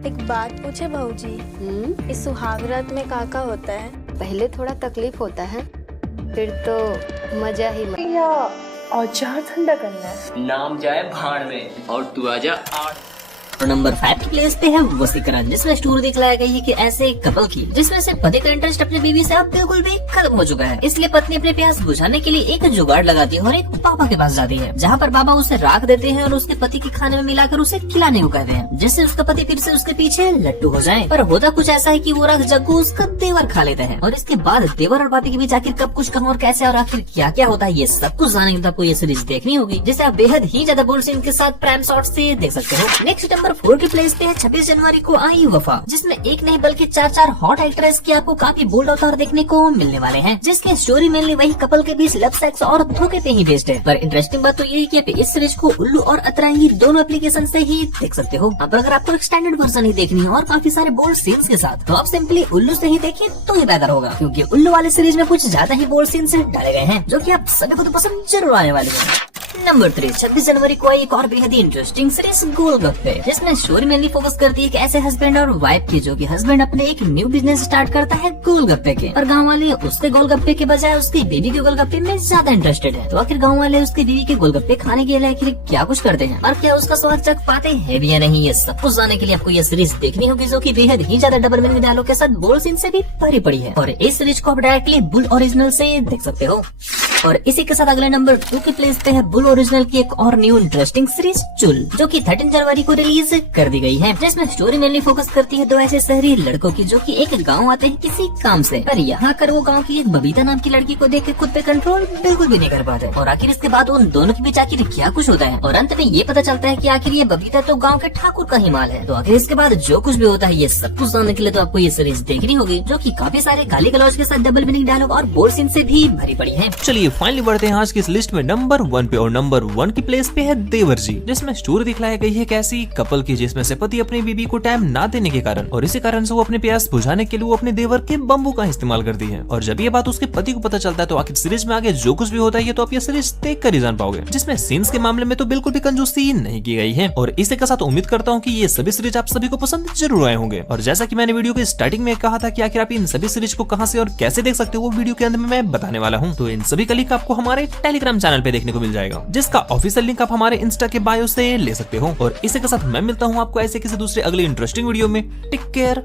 एक बात पूछे भाऊजी, इस सुहाग रात में काका होता है? पहले थोड़ा तकलीफ होता है, फिर तो मजा ही या औजार ठंडा करना है। नाम जाए भाड़ में और तू आजा आठ। नंबर 5 की प्लेस पे है वसीकरण, जिसमें स्टोरी दिखलाया गई है कि ऐसे एक कपल की जिसमें से पति का इंटरेस्ट अपनी बीवी से अब बिल्कुल भी खत्म हो चुका है। इसलिए पत्नी अपने प्यास बुझाने के लिए एक जुगाड़ लगाती है और एक बाबा के पास जाती है, जहाँ पर बाबा उसे राख देते हैं और उसके पति के खाने में मिलाकर उसे खिलाने को कहते हैं, जिससे उसका पति फिर से उसके पीछे लट्टू हो जाए। पर होता कुछ ऐसा है कि वो राख जग्गू उसका देवर खा लेता है और इसके बाद देवर और भाभी के बीच आखिर कब कुछ कहाँ और कैसे और आखिर क्या क्या होता है, ये सब कुछ जानने के लिए आपको ये सीरीज देखनी होगी, जिसे आप बेहद ही ज्यादा बोल्ड सीन के साथ प्राइम शॉट से देख सकते हो। नेक्स्ट नंबर 4 की प्लेस पे 26 जनवरी को आई वफा, जिसमें एक नहीं बल्कि 4 हॉट एक्ट्रेस की आपको काफी बोल्ड अवतार देखने को मिलने वाले हैं, जिसके स्टोरी मेनली वही कपल के बीच लव, सेक्स और धोखे पे ही बेस्ड है। पर इंटरेस्टिंग बात तो ये है कि आप इस सीरीज को उल्लू और अतरंगी दोनों एप्लीकेशन से ही देख सकते हो। अब अगर आपको एक स्टैंडर्ड वर्जन ही देखनी है और काफी सारे बोल्ड सीन्स के साथ, तो आप सिंपली उल्लू से ही देखिए तो ही बेहतर होगा, क्योंकि उल्लू वाले सीरीज में कुछ ज्यादा ही बोल्ड सीन्स डाले गए हैं, जो की आप सभी को तो पसंद जरूर आने वाले हैं। नंबर 3, 26 जनवरी को एक और बेहद ही इंटरेस्टिंग सीरीज गोलगप्पे, जिसमें स्टोरी मेनली फोकस करती है कि ऐसे हस्बैंड और वाइफ की, जो कि हस्बैंड अपने एक न्यू बिजनेस स्टार्ट करता है गोलगप्पे के, और गांव वाले उसके गोलगप्पे के बजाय उसकी बीवी के गोलगप्पे में ज्यादा इंटरेस्टेड है। तो आखिर गांव वाले उसकी बीवी के गोलगप्पे खाने के लिए आखिर क्या कुछ करते हैं और क्या उसका स्वाद चख पाते हैं भी या नहीं, ये सब कुछ जानने के लिए आपको ये सीरीज देखनी होगी, जो की बेहद ही ज्यादा डबल मीनिंग डायलॉग के साथ बोल्ड सीन से भी भरी पड़ी है। और इस सीरीज को आप डायरेक्टली बुल ओरिजिनल से देख सकते हो। और इसी के साथ अगले नंबर 2 की प्लेस पे है बुल ओरिजिनल की एक और न्यू इंटरेस्टिंग सीरीज चुल, जो कि 13 जनवरी को रिलीज कर दी गई है, जिसमें स्टोरी मेनली फोकस करती है दो ऐसे शहरी लड़कों की, जो कि एक गांव आते हैं किसी काम से, पर यहाँ कर वो गांव की एक बबीता नाम की लड़की को देख के खुद पे कंट्रोल बिल्कुल भी नहीं कर पाते, और आखिर इसके बाद उन दोनों के बीच आखिर क्या कुछ होता है, और अंत में ये पता चलता है कि आखिर ये बबीता तो गाँव के ठाकुर का ही माल है। तो आखिर इसके बाद जो कुछ भी होता है, ये सब कुछ जानने के लिए तो आपको ये सीरीज देखनी होगी, जो की काफी सारे गाली गलौज के साथ डबल मीनिंग डायलॉग और बोल्ड सीन से भी भरी पड़ी है। चलिए फाइनली बढ़ते हैं आज की इस लिस्ट में नंबर 1 पे, और नंबर 1 की प्लेस पे है देवर जी, जिसमें स्टोरी दिखलाई गई है कैसी कपल की, जिसमें से पति अपनी बीबी को टाइम ना देने के कारण और इसी कारण से वो अपने प्यास बुझाने के लिए वो अपने देवर के बम्बू का इस्तेमाल करती है, और जब ये बात उसके पति को पता चलता है, तो आखिर सीरीज में आगे जो कुछ भी होता है ये तो आप ये सीरीज देख कर ही जान पाओगे, जिसमें सीन्स के मामले में तो बिल्कुल भी कंजूसी नहीं की गई है। और इसी के साथ उम्मीद करता हूँ कि ये सभी सीरीज आप सभी को पसंद जरूर आए होंगे, और जैसा कि मैंने वीडियो के स्टार्टिंग में कहा था कि आखिर आप इन सभी सीरीज को कहां से और कैसे देख सकते हो, वो वीडियो के अंत में मैं बताने वाला हूँ। तो इन सभी का लिंक आपको हमारे टेलीग्राम चैनल पे देखने को मिल जाएगा, जिसका ऑफिशियल लिंक आप हमारे इंस्टा के बायो से ले सकते हो। और इसी के साथ मैं मिलता हूँ आपको ऐसे किसी दूसरे अगले इंटरेस्टिंग वीडियो में। Take care.